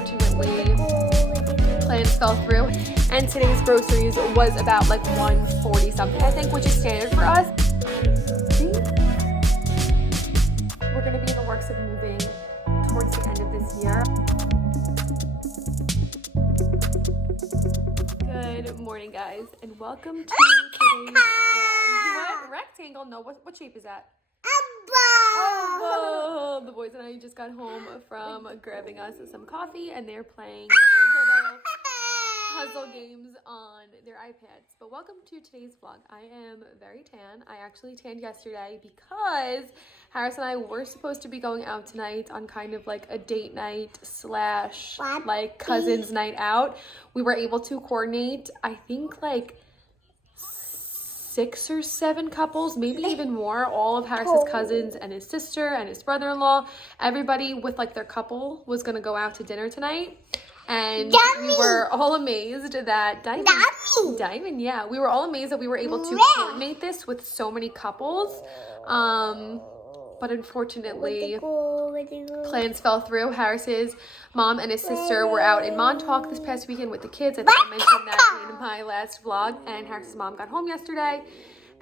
unfortunately plans fell through, and today's groceries was about like 140 something, I think, which is standard for us. We're going to be in the works of moving towards the end of this year. Good morning, guys, and welcome to today's vlog. What? Rectangle? No, what shape is that? Oh, the boys and I just got home from grabbing us some coffee, and they're playing their little puzzle games on their iPads. But welcome to today's vlog. I am very tan. I actually tanned yesterday because Harris and I were supposed to be going out tonight on kind of like a date night slash like cousins night out. We were able to coordinate, I think, like 6 or 7 couples, maybe even more. All of Harris's cousins and his sister and his brother-in-law, everybody with like their couple was gonna go out to dinner tonight. And we were all amazed that Diamond, yeah, we were all amazed that we were able to coordinate this with so many couples. But unfortunately, plans fell through. Harris's mom and his sister were out in Montauk this past weekend with the kids. I think I mentioned that in my last vlog. And Harris's mom got home yesterday,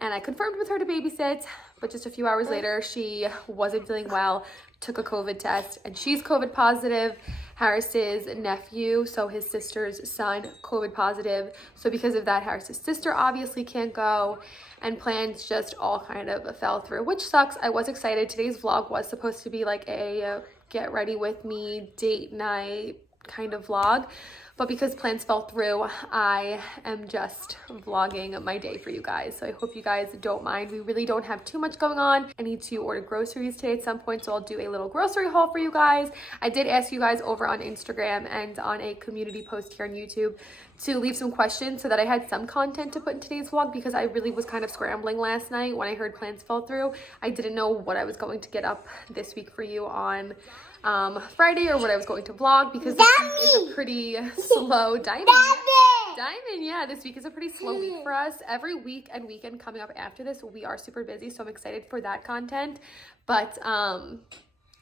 and I confirmed with her to babysit. But just a few hours later, she wasn't feeling well, took a COVID test, and she's COVID positive. Harris's nephew, so his sister's son, COVID positive. So because of that, Harris's sister obviously can't go, and plans just all kind of fell through, which sucks. I was excited. Today's vlog was supposed to be like a get ready with me date night kind of vlog, but because plans fell through, I am just vlogging my day for you guys. So I hope you guys don't mind. We really don't have too much going on. I need to order groceries today at some point, so I'll do a little grocery haul for you guys. I did ask you guys over on Instagram and on a community post here on YouTube to leave some questions so that I had some content to put in today's vlog, because I really was kind of scrambling last night when I heard plans fell through. I didn't know what I was going to get up this week for you on Friday, or what I was going to vlog, because this week is a pretty slow Diamond, yeah, this week is a pretty slow week for us. Every week and weekend coming up after this, we are super busy, so I'm excited for that content. But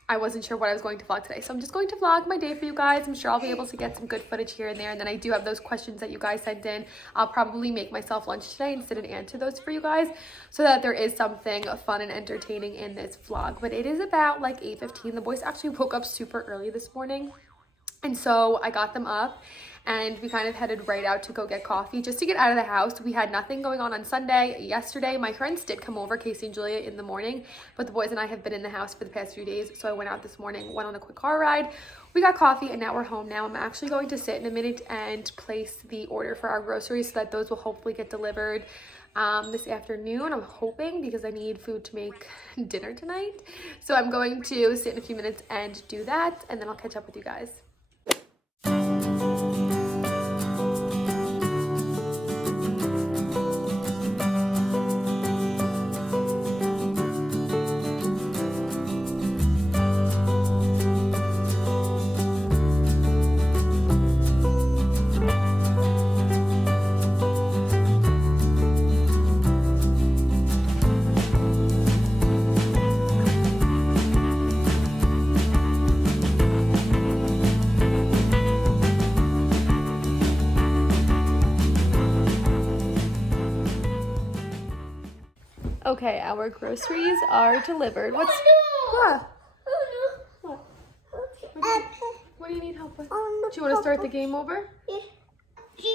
I wasn't sure what I was going to vlog today, so I'm just going to vlog my day for you guys. I'm sure I'll be able to get some good footage here and there, and then I do have those questions that you guys sent in. I'll probably make myself lunch today and sit and answer those for you guys, so that there is something fun and entertaining in this vlog. But it is about like 8:15. The boys actually woke up super early this morning, and so I got them up, and we kind of headed right out to go get coffee just to get out of the house. We had nothing going on Sunday. Yesterday, my friends did come over, Casey and Julia, in the morning, but the boys and I have been in the house for the past few days, so I went out this morning, went on a quick car ride. We got coffee, and now we're home now. I'm actually going to sit in a minute and place the order for our groceries so that those will hopefully get delivered this afternoon. I'm hoping, because I need food to make dinner tonight. So I'm going to sit in a few minutes and do that, and then I'll catch up with you guys. Okay, our groceries are delivered. What? What do you need help with? Do you want to start the game over?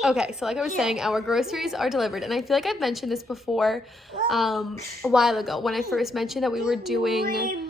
Okay, so like I was saying, our groceries are delivered, and I feel like I've mentioned this before a while ago when I first mentioned that we were doing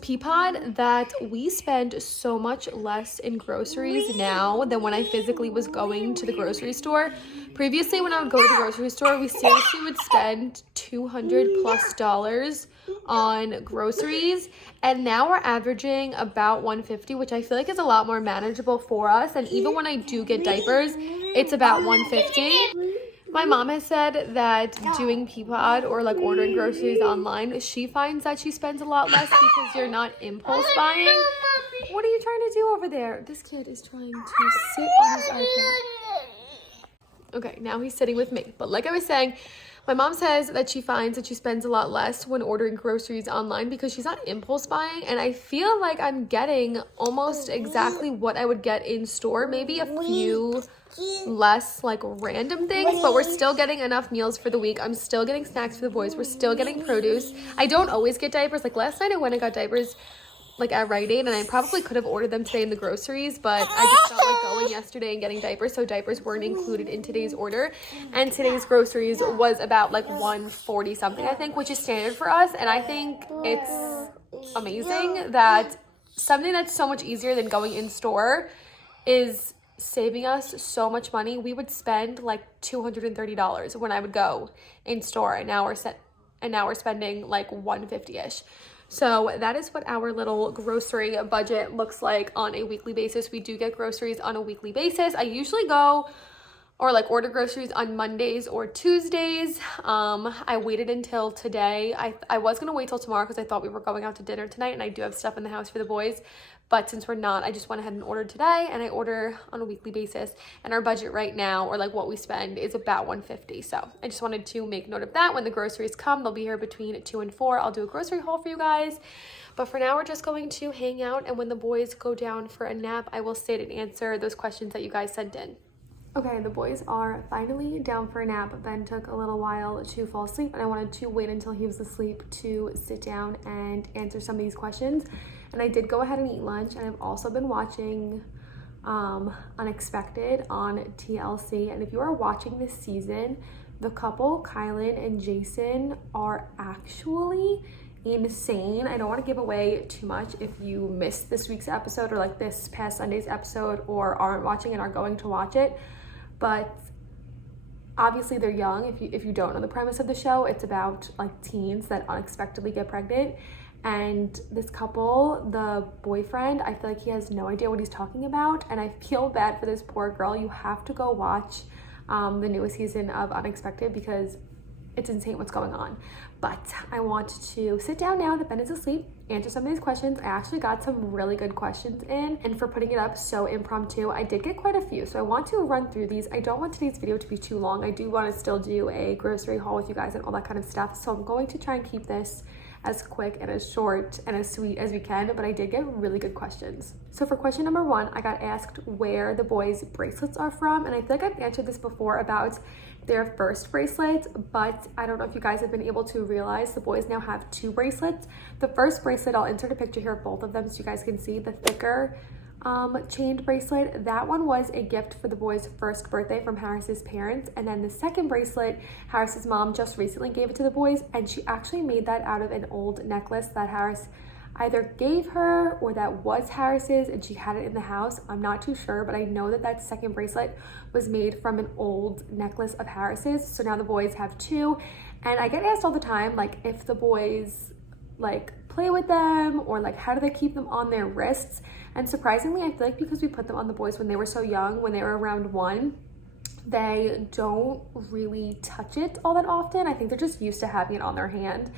Peapod, that we spend so much less in groceries now than when I physically was going to the grocery store. Previously, when I would go to the grocery store, we seriously would spend $200+ on groceries, and now we're averaging about $150, which I feel like is a lot more manageable for us. And even when I do get diapers, it's about $150. My mom has said that doing Peapod or like ordering groceries online, she finds that she spends a lot less because you're not impulse buying. What are you trying to do over there? This kid is trying to sit on his iPad. Okay, now he's sitting with me. But like I was saying, My mom says that she finds that she spends a lot less when ordering groceries online because she's not impulse buying, and I feel like I'm getting almost exactly what I would get in store, maybe a few less like random things, but we're still getting enough meals for the week. I'm still getting snacks for the boys. We're still getting produce. I don't always get diapers. Like last night I went and got diapers like at Rite Aid, and I probably could have ordered them today in the groceries, but I just felt like going yesterday and getting diapers, so diapers weren't included in today's order. And today's groceries was about like 140 something, I think, which is standard for us. And I think it's amazing that something that's so much easier than going in store is saving us so much money. We would spend like $230 when I would go in store, and now we're spending like $150-ish. So that is what our little grocery budget looks like on a weekly basis. We do get groceries on a weekly basis. I usually go or like order groceries on Mondays or Tuesdays. I waited until today. I was gonna wait till tomorrow because I thought we were going out to dinner tonight, and I do have stuff in the house for the boys. But since we're not, I just went ahead and ordered today, and I order on a weekly basis. And our budget right now, or like what we spend, is about $150. So I just wanted to make note of that. When the groceries come, they'll be here between 2 and 4. I'll do a grocery haul for you guys. But for now, we're just going to hang out, and when the boys go down for a nap, I will sit and answer those questions that you guys sent in. Okay, the boys are finally down for a nap. Ben took a little while to fall asleep, and I wanted to wait until he was asleep to sit down and answer some of these questions. And I did go ahead and eat lunch, and I've also been watching Unexpected on TLC. And if you are watching this season, the couple, Kylan and Jason, are actually insane. I don't want to give away too much if you missed this week's episode or like this past Sunday's episode or aren't watching and are going to watch it. But obviously they're young. If you don't know the premise of the show, it's about like teens that unexpectedly get pregnant. And this couple, the boyfriend, I feel like he has no idea what he's talking about. And I feel bad for this poor girl. You have to go watch the newest season of Unexpected because it's insane what's going on. But I want to sit down now that Ben is asleep, answer some of these questions. I actually got some really good questions in, and for putting it up so impromptu, I did get quite a few. So I want to run through these. I don't want today's video to be too long. I do want to still do a grocery haul with you guys and all that kind of stuff. So I'm going to try and keep this as quick and as short and as sweet as we can, but I did get really good questions. So for question number 1, I got asked where the boys' bracelets are from, and I feel like I've answered this before about their first bracelets, but I don't know if you guys have been able to realize the boys now have 2 bracelets. The first bracelet, I'll insert a picture here of both of them so you guys can see the thicker chained bracelet. That one was a gift for the boys' first birthday from Harris's parents, and then the second bracelet, Harris's mom just recently gave it to the boys, and she actually made that out of an old necklace that Harris either gave her or that was Harris's, and she had it in the house. I'm not too sure, but I know that that second bracelet was made from an old necklace of Harris's. So now the boys have 2, and I get asked all the time like if the boys like play with them or like how do they keep them on their wrists. And surprisingly, I feel like because we put them on the boys when they were so young, when they were around 1, they don't really touch it all that often. I think they're just used to having it on their hand.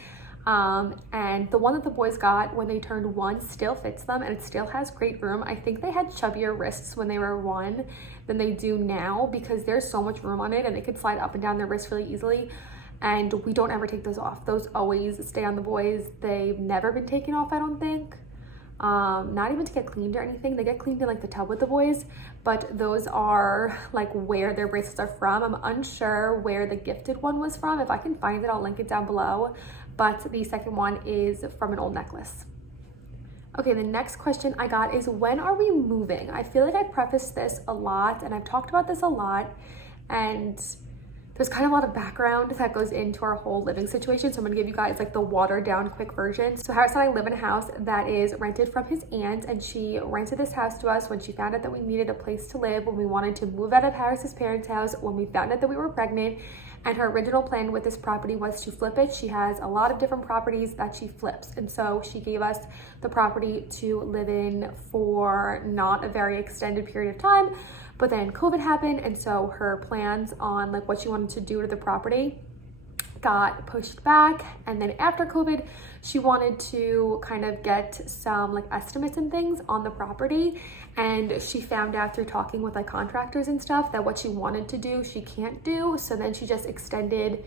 And the one that the boys got when they turned 1 still fits them, and it still has great room. I think they had chubbier wrists when they were 1 than they do now because there's so much room on it and they could slide up and down their wrist really easily. And we don't ever take those off. Those always stay on the boys. They've never been taken off, I don't think. Not even to get cleaned or anything. They get cleaned in like the tub with the boys, but those are like where their bracelets are from. I'm unsure where the gifted one was from. If I can find it, I'll link it down below. But the second one is from an old necklace. Okay, the next question I got is, when are we moving? I feel like I prefaced this a lot and I've talked about this a lot, and there's kind of a lot of background that goes into our whole living situation. So I'm gonna give you guys like the watered down quick version. So Harris and I live in a house that is rented from his aunt, and she rented this house to us when she found out that we needed a place to live, when we wanted to move out of Harris's parents' house, when we found out that we were pregnant. And her original plan with this property was to flip it. She has a lot of different properties that she flips. And so she gave us the property to live in for not a very extended period of time. But then COVID happened, and so her plans on like what she wanted to do to the property got pushed back. And then after COVID, she wanted to kind of get some like estimates and things on the property. And she found out through talking with like contractors and stuff that what she wanted to do, she can't do. So then she just extended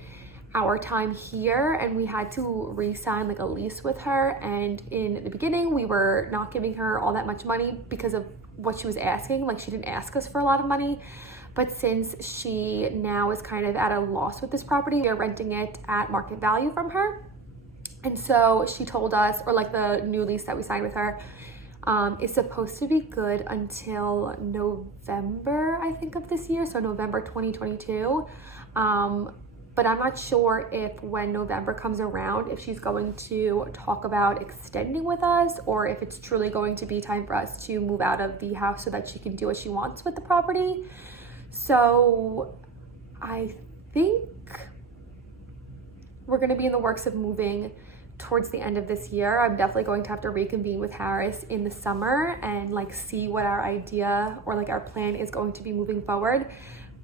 our time here, and we had to re-sign like a lease with her. And in the beginning, we were not giving her all that much money because of what she was asking. Like, she didn't ask us for a lot of money. But since she now is kind of at a loss with this property, we are renting it at market value from her. And so she told us, or like the new lease that we signed with her, is supposed to be good until November, I think, of this year. So November 2022. But I'm not sure if when November comes around, if she's going to talk about extending with us, or if it's truly going to be time for us to move out of the house so that she can do what she wants with the property. So I think we're going to be in the works of moving towards the end of this year. I'm definitely going to have to reconvene with Harris in the summer and like see what our idea or like our plan is going to be moving forward.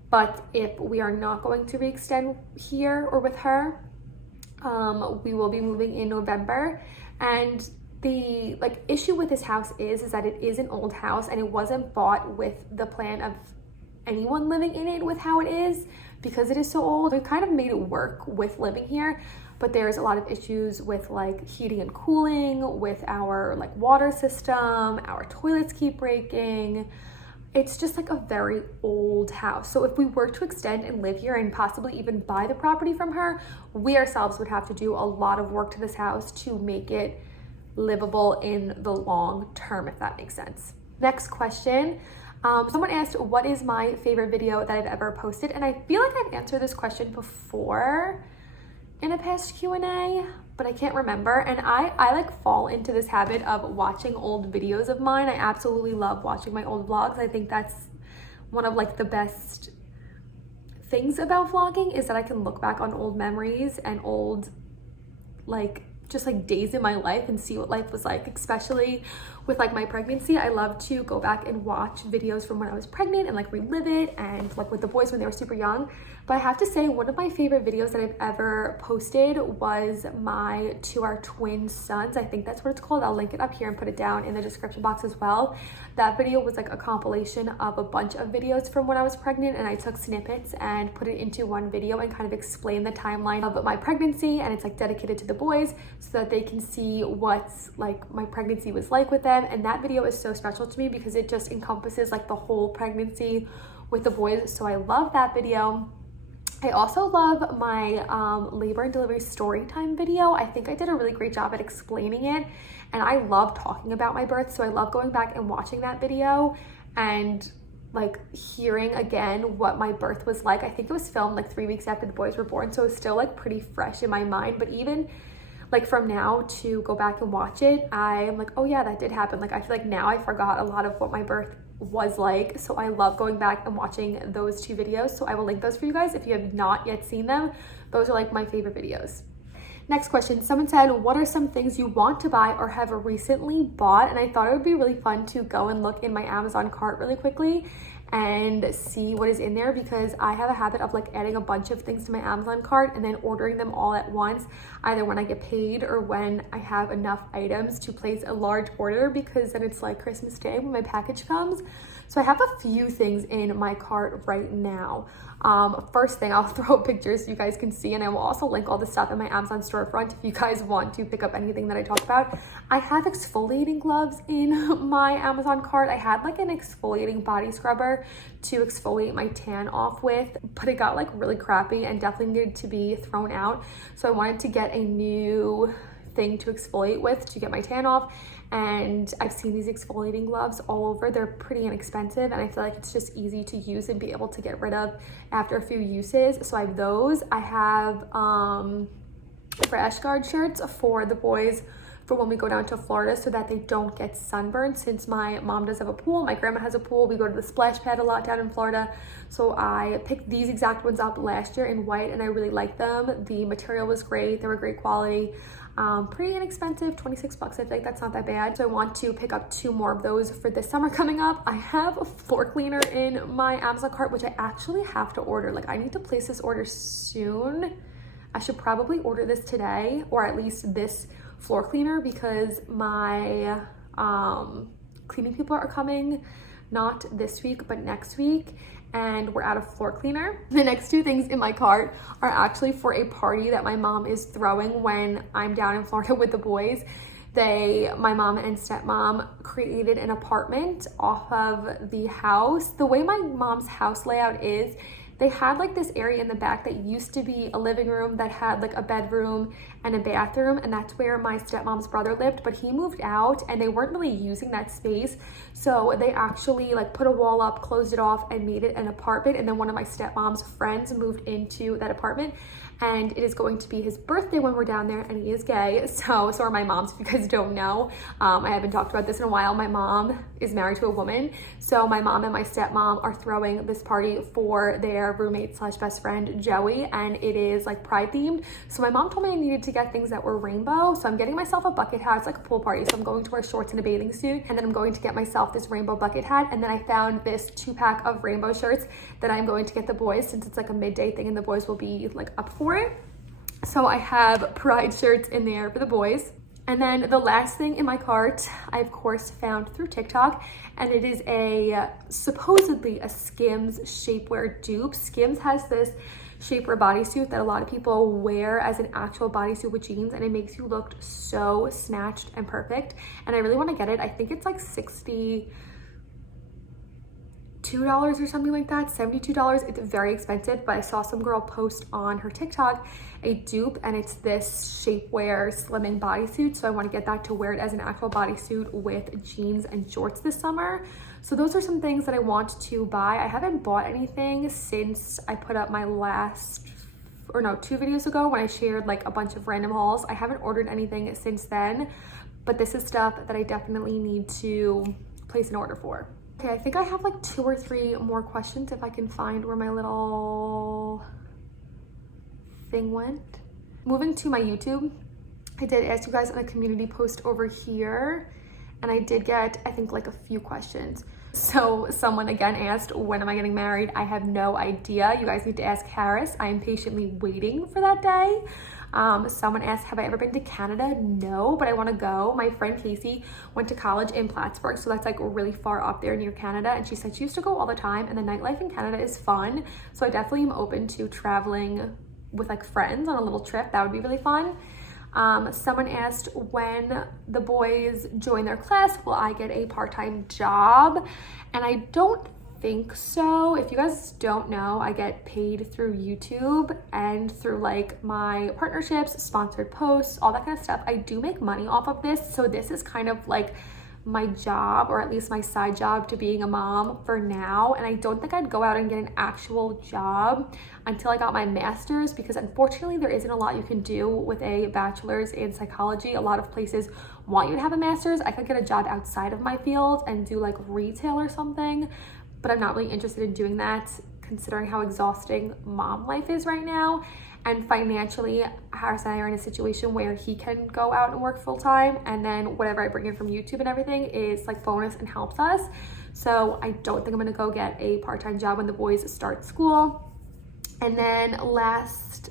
But if we are not going to re-extend here or with her, we will be moving in November. And the like issue with this house is that it is an old house, and it wasn't bought with the plan of anyone living in it with how it is, because it is so old. We've kind of made it work with living here, but there's a lot of issues with like heating and cooling, with our like water system, our toilets keep breaking. It's just like a very old house. So if we were to extend and live here and possibly even buy the property from her, we ourselves would have to do a lot of work to this house to make it livable in the long term, if that makes sense. Next question. Someone asked, what is my favorite video that I've ever posted? And I feel like I've answered this question before in a past Q&A, but I can't remember. And I like fall into this habit of watching old videos of mine. I absolutely love watching my old vlogs. I think that's one of like the best things about vlogging, is that I can look back on old memories and old like just like days in my life and see what life was like, especially with like my pregnancy. I love to go back and watch videos from when I was pregnant and like relive it, and like with the boys when they were super young. But I have to say, one of my favorite videos that I've ever posted was my To Our Twin Sons. I think that's what it's called. I'll link it up here and put it down in the description box as well. That video was like a compilation of a bunch of videos from when I was pregnant, and I took snippets and put it into one video and kind of explained the timeline of my pregnancy. And it's like dedicated to the boys so that they can see what's like my pregnancy was like with them. And that video is so special to me because it just encompasses like the whole pregnancy with the boys. So I love that video. I also love my labor and delivery story time video. I think I did a really great job at explaining it, and I love talking about my birth, so I love going back and watching that video and like hearing again what my birth was like. I think it was filmed like 3 weeks after the boys were born, so it's still like pretty fresh in my mind. But even like from now to go back and watch it, I'm like, oh yeah, that did happen. Like I feel like now I forgot a lot of what my birth was like. So I love going back and watching those two videos. So I will link those for you guys if you have not yet seen them. Those are like my favorite videos. Next question. Someone said, what are some things you want to buy or have recently bought? And I thought it would be really fun to go and look in my Amazon cart really quickly and see what is in there, because I have a habit of like adding a bunch of things to my Amazon cart and then ordering them all at once, either when I get paid or when I have enough items to place a large order, because then it's like Christmas Day when my package comes. So I have a few things in my cart right now. First thing, I'll throw pictures so you guys can see, and I will also link all the stuff in my Amazon storefront if you guys want to pick up anything that I talk about. I have exfoliating gloves in my Amazon cart. I had like an exfoliating body scrubber to exfoliate my tan off with, but it got like really crappy and definitely needed to be thrown out. So I wanted to get a new thing to exfoliate with to get my tan off. And I've seen these exfoliating gloves all over. They're pretty inexpensive, and I feel like it's just easy to use and be able to get rid of after a few uses. So I have those. I have rash guard shirts for the boys for when we go down to Florida so that they don't get sunburned. Since my mom does have a pool, my grandma has a pool, we go to the splash pad a lot down in Florida. So I picked these exact ones up last year in white, and I really like them. The material was great. They were great quality. Pretty inexpensive, 26 bucks. I feel like that's not that bad. So I want to pick up 2 more of those for this summer coming up. I have a floor cleaner in my Amazon cart, which I actually have to order. Like I need to place this order soon. I should probably order this today, or at least this floor cleaner, because my cleaning people are coming, not this week, but next week. and we're out of floor cleaner. The next two things in my cart are actually for a party that my mom is throwing when I'm down in Florida with the boys. My mom and stepmom created an apartment off of the house. The way my mom's house layout is, they had like this area in the back that used to be a living room that had like a bedroom and a bathroom, and that's where my stepmom's brother lived, but he moved out and they weren't really using that space. So they actually like put a wall up, closed it off, and made it an apartment. And then one of my stepmom's friends moved into that apartment, and it is going to be his birthday when we're down there, and he is gay. So are my mom's, if you guys don't know. I haven't talked about this in a while. My mom is married to a woman. So my mom and my stepmom are throwing this party for their roommate slash best friend, Joey, and it is like pride themed. So my mom told me I needed to get things that were rainbow. So I'm getting myself a bucket hat. It's like a pool party. So I'm going to wear shorts and a bathing suit, and then I'm going to get myself this rainbow bucket hat. And then I found this 2-pack of rainbow shirts that I'm going to get the boys, since it's like a midday thing and the boys will be like up for it. So I have pride shirts in there for the boys. And then the last thing in my cart, I of course found through TikTok, and it is supposedly a Skims shapewear dupe. Skims has this shapewear bodysuit that a lot of people wear as an actual bodysuit with jeans, and it makes you look so snatched and perfect. And I really want to get it. I think it's like $62 or something like that, $72. It's very expensive, but I saw some girl post on her TikTok a dupe, and it's this shapewear slimming bodysuit. So I want to get that to wear it as an actual bodysuit with jeans and shorts this summer. So those are some things that I want to buy. I haven't bought anything since I put up my two videos ago when I shared like a bunch of random hauls. I haven't ordered anything since then, but this is stuff that I definitely need to place an order for. Okay, I think I have like 2 or 3 more questions if I can find where my little thing went. Moving to my YouTube, I did ask you guys on a community post over here, and I did get, I think, like a few questions. So someone again asked, when am I getting married? I have no idea. You guys need to ask Harris. I am patiently waiting for that day. Someone asked, have I ever been to Canada? No, but I want to go. My friend Casey went to college in Plattsburgh, so that's like really far up there near Canada, and she said she used to go all the time, and the nightlife in Canada is fun. So I definitely am open to traveling with like friends on a little trip. That would be really fun. Someone asked, when the boys join their class, will I get a part-time job? And I don't think so. If you guys don't know, I get paid through YouTube and through like my partnerships, sponsored posts, all that kind of stuff. I do make money off of this. So this is kind of like my job, or at least my side job to being a mom for now. And I don't think I'd go out and get an actual job until I got my master's, because unfortunately there isn't a lot you can do with a bachelor's in psychology. A lot of places want you to have a master's. I could get a job outside of my field and do like retail or something, but I'm not really interested in doing that considering how exhausting mom life is right now. And financially, Harris and I are in a situation where he can go out and work full time, and then whatever I bring in from YouTube and everything is like bonus and helps us. So I don't think I'm gonna go get a part-time job when the boys start school. And then last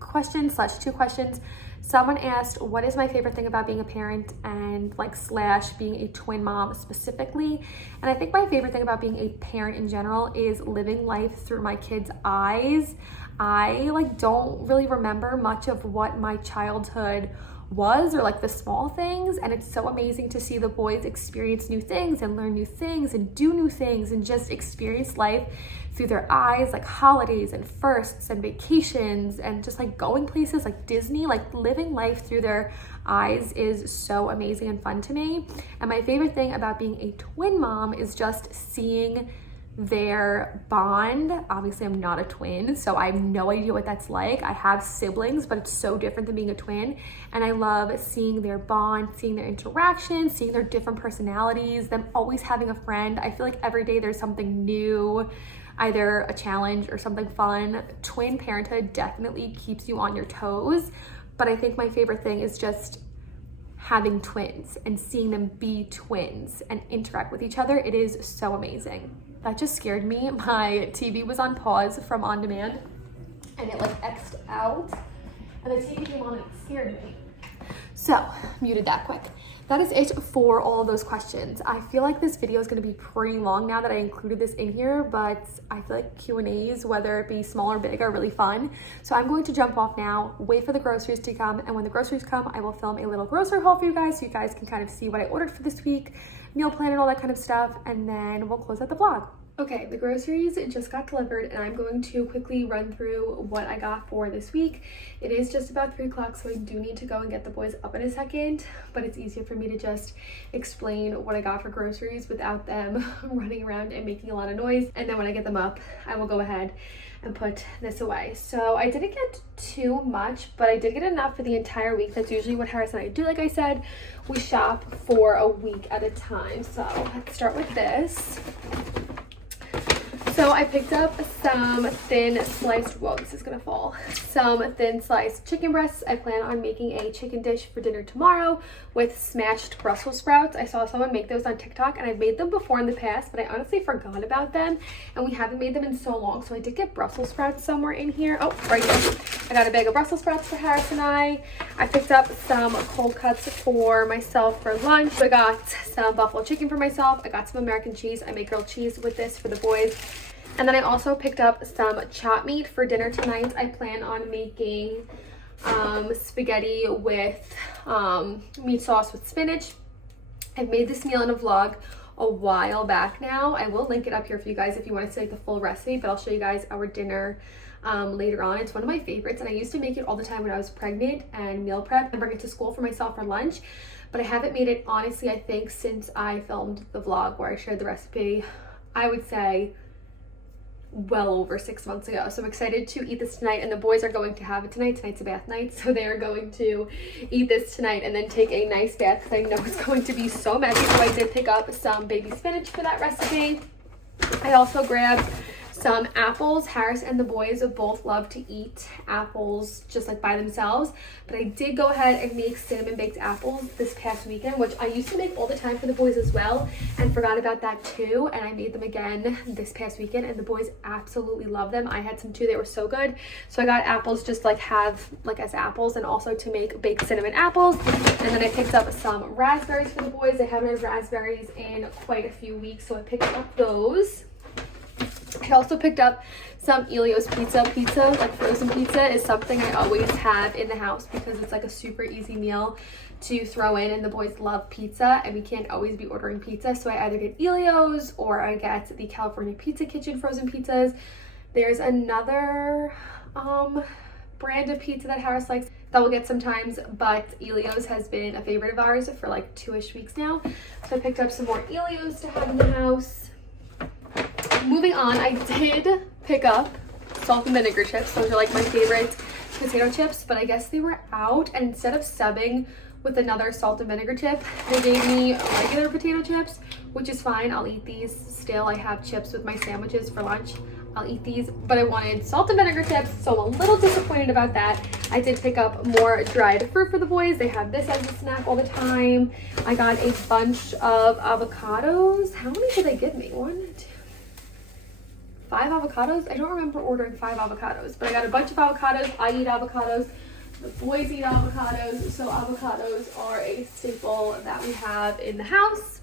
question / 2 questions. Someone asked, what is my favorite thing about being a parent and like / being a twin mom specifically? And I think my favorite thing about being a parent in general is living life through my kids' eyes. I like don't really remember much of what my childhood was, or like the small things, and it's so amazing to see the boys experience new things and learn new things and do new things and just experience life through their eyes, like holidays and firsts and vacations and just like going places like Disney. Like living life through their eyes is so amazing and fun to me. And my favorite thing about being a twin mom is just seeing their bond. Obviously I'm not a twin, so I have no idea what that's like. I have siblings, but it's so different than being a twin, and I love seeing their bond, seeing their interactions, seeing their different personalities, them always having a friend. I feel like every day there's something new, either a challenge or something fun. Twin parenthood definitely keeps you on your toes, but I think my favorite thing is just having twins and seeing them be twins and interact with each other. It is so amazing. That just scared me. My TV was on pause from on demand and it like X'd out and the TV came on and it scared me. So, muted that quick. That is it for all of those questions. I feel like this video is going to be pretty long now that I included this in here, but I feel like Q&As, whether it be small or big, are really fun. So I'm going to jump off now, wait for the groceries to come, and when the groceries come, I will film a little grocery haul for you guys so you guys can kind of see what I ordered for this week, meal plan and all that kind of stuff, and then we'll close out the vlog. Okay, the groceries just got delivered and I'm going to quickly run through what I got for this week. It is just about 3 o'clock, so I do need to go and get the boys up in a second, but it's easier for me to just explain what I got for groceries without them running around and making a lot of noise. And then when I get them up, I will go ahead and put this away. So I didn't get too much, but I did get enough for the entire week. That's usually what Harris and I do. Like I said, we shop for a week at a time. So let's start with this. So I picked up some thin sliced, whoa, this is gonna fall. Some thin sliced chicken breasts. I plan on making a chicken dish for dinner tomorrow with smashed Brussels sprouts. I saw someone make those on TikTok and I've made them before in the past, but I honestly forgot about them and we haven't made them in so long. So I did get Brussels sprouts somewhere in here. Oh, right here. I got a bag of Brussels sprouts for Harris and I. I picked up some cold cuts for myself for lunch. I got some buffalo chicken for myself. I got some American cheese. I make grilled cheese with this for the boys. And then I also picked up some chopped meat for dinner tonight. I plan on making spaghetti with meat sauce with spinach. I've made this meal in a vlog a while back now. I will link it up here for you guys if you want to see like the full recipe, but I'll show you guys our dinner later on. It's one of my favorites and I used to make it all the time when I was pregnant and meal prep and bring it to school for myself for lunch. But I haven't made it, honestly, I think since I filmed the vlog where I shared the recipe, I would say well over 6 months ago. So I'm excited to eat this tonight and the boys are going to have it tonight. Tonight's a bath night, so they are going to eat this tonight and then take a nice bath because I know it's going to be so messy. So I did pick up some baby spinach for that recipe. I also grabbed some apples. Harris and the boys both love to eat apples just like by themselves, but I did go ahead and make cinnamon baked apples this past weekend, which I used to make all the time for the boys as well and forgot about that too, and I made them again this past weekend and the boys absolutely love them. I had some too, they were so good. So I got apples just like have like as apples and also to make baked cinnamon apples. And then I picked up some raspberries for the boys. They haven't had raspberries in quite a few weeks, so I picked up those. I also picked up some Elio's pizza. Pizza, like frozen pizza, is something I always have in the house because it's like a super easy meal to throw in and the boys love pizza and we can't always be ordering pizza. So I either get Elio's or I get the California Pizza Kitchen frozen pizzas. There's another brand of pizza that Harris likes that we'll get sometimes, but Elio's has been a favorite of ours for like 2-ish weeks now. So I picked up some more Elio's to have in the house. Moving on, I did pick up salt and vinegar chips. Those are like my favorite potato chips, but I guess they were out and instead of subbing with another salt and vinegar chip, they gave me regular potato chips, which is fine. I'll eat these still. I have chips with my sandwiches for lunch. I'll eat these, but I wanted salt and vinegar chips, so I'm a little disappointed about that. I did pick up more dried fruit for the boys. They have this as a snack all the time. I got a bunch of avocados. How many did they give me? 1, 2, 5 avocados? I don't remember ordering 5 avocados, but I got a bunch of avocados. I eat avocados. The boys eat avocados, so avocados are a staple that we have in the house.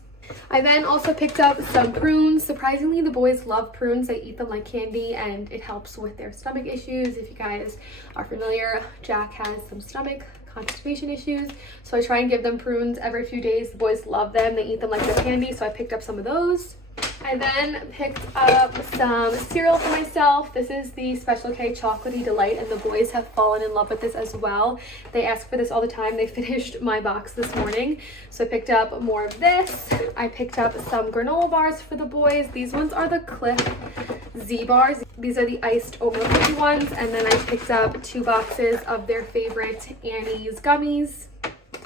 I then also picked up some prunes. Surprisingly, the boys love prunes. They eat them like candy and it helps with their stomach issues. If you guys are familiar, Jack has some stomach constipation issues, so I try and give them prunes every few days. The boys love them. They eat them like they're candy, so I picked up some of those. I then picked up some cereal for myself. This is the Special K Chocolatey Delight, and the boys have fallen in love with this as well. They ask for this all the time. They finished my box this morning, so I picked up more of this. I picked up some granola bars for the boys. These ones are the Cliff Z bars. These are the iced oat milk ones, and then I picked up 2 boxes of their favorite Annie's gummies.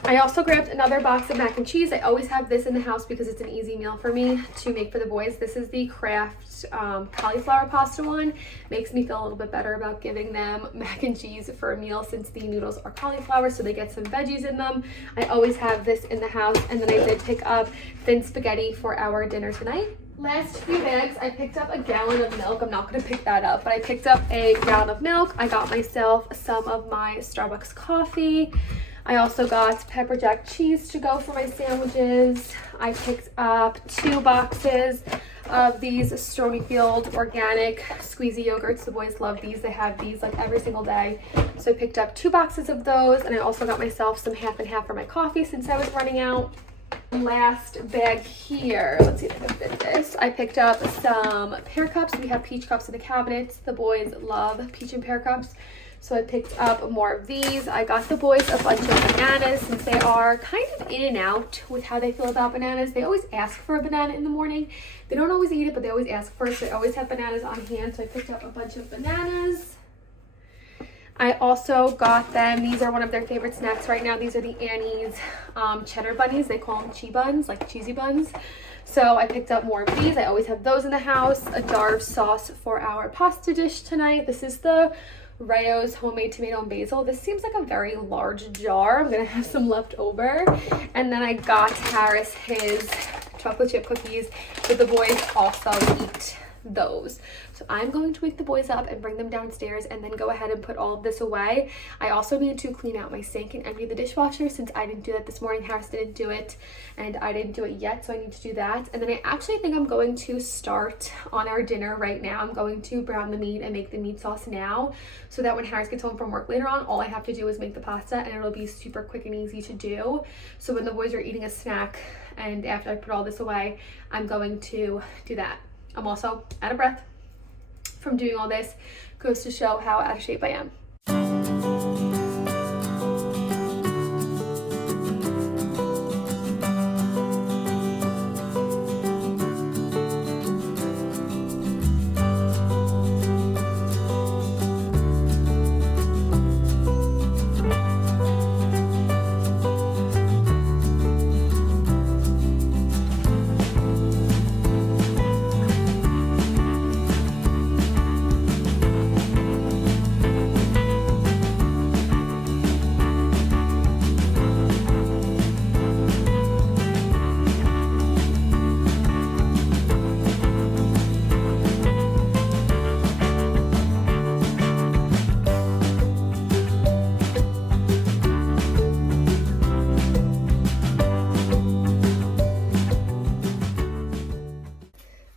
I also grabbed another box of mac and cheese. I always have this in the house because it's an easy meal for me to make for the boys. This is the Kraft cauliflower pasta one. Makes me feel a little bit better about giving them mac and cheese for a meal since the noodles are cauliflower, so they get some veggies in them. I always have this in the house. And then I did pick up thin spaghetti for our dinner tonight. Last few bags, I picked up a gallon of milk. I'm not going to pick that up, but I picked up a gallon of milk. I got myself some of my Starbucks coffee. I also got pepper jack cheese to go for my sandwiches. I picked up 2 boxes of these Stonyfield organic squeezy yogurts. The boys love these. They have these like every single day. So I picked up 2 boxes of those, and I also got myself some half and half for my coffee since I was running out. Last bag here, let's see if I can fit this. I picked up some pear cups. We have peach cups in the cabinets. The boys love peach and pear cups, so I picked up more of these. I got the boys a bunch of bananas since they are kind of in and out with how they feel about bananas. They always ask for a banana in the morning. They don't always eat it, but they always ask for it. So they always have bananas on hand, so I picked up a bunch of bananas. I also got them, these are one of their favorite snacks right now. These are the Annie's cheddar bunnies. They call them chi buns, like cheesy buns. So I picked up more of these. I always have those in the house. A jar of sauce for our pasta dish tonight. This is the Rayo's homemade tomato and basil. This seems like a very large jar. I'm gonna have some left over. And then I got Harris his chocolate chip cookies, but the boys also eat those. So I'm going to wake the boys up and bring them downstairs and then go ahead and put all of this away. I also need to clean out my sink and empty the dishwasher since I didn't do that this morning. Harris didn't do it and I didn't do it yet, so I need to do that. And then I actually think I'm going to start on our dinner right now. I'm going to brown the meat and make the meat sauce now so that when Harris gets home from work later on, all I have to do is make the pasta and it'll be super quick and easy to do. So when the boys are eating a snack and after I put all this away, I'm going to do that. I'm also out of breath from doing all this. Goes to show how out of shape I am.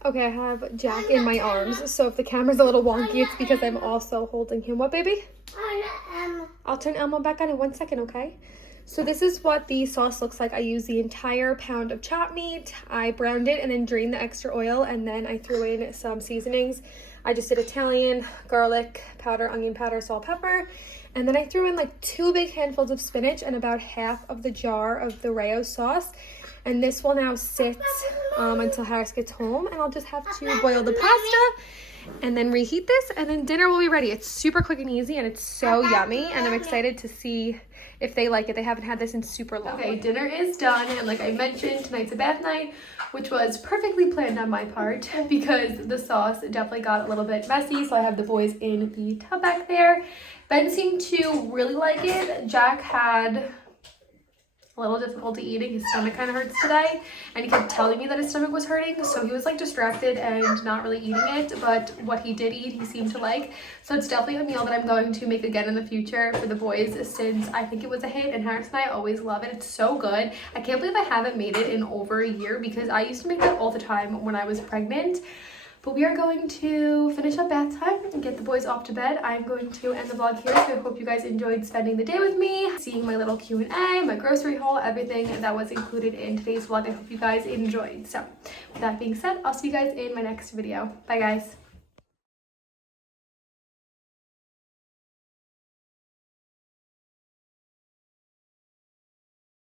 Okay, I have Jack in my arms, so if the camera's a little wonky, it's because I'm also holding him. What, baby? I'll turn Elmo back on in 1 second, okay? So this is what the sauce looks like. I used the entire pound of chopped meat. I browned it and then drained the extra oil, and then I threw in some seasonings. I just did Italian, garlic powder, onion powder, salt, pepper. And then I threw in like 2 big handfuls of spinach and about half of the jar of the Rayo sauce. And this will now sit until Harris gets home, and I'll just have to boil the pasta and then reheat this, and then dinner will be ready. It's super quick and easy, and it's so yummy, and I'm excited to see if they like it. They haven't had this in super long. Okay, dinner is done, and like I mentioned, tonight's a bath night, which was perfectly planned on my part because the sauce definitely got a little bit messy, so I have the boys in the tub back there. Ben seemed to really like it. Jack had a little difficulty eating. His stomach kind of hurts today, and he kept telling me that his stomach was hurting, so he was like distracted and not really eating it, but what he did eat he seemed to like. So it's definitely a meal that I'm going to make again in the future for the boys, since I think it was a hit, and Harris and I always love it. It's so good. I can't believe I haven't made it in over a year because I used to make that all the time when I was pregnant. But we are going to finish up bath time and get the boys off to bed. I'm going to end the vlog here, so I hope you guys enjoyed spending the day with me, seeing my little Q&A, my grocery haul, everything that was included in today's vlog. I hope you guys enjoyed. So with that being said, I'll see you guys in my next video. Bye guys.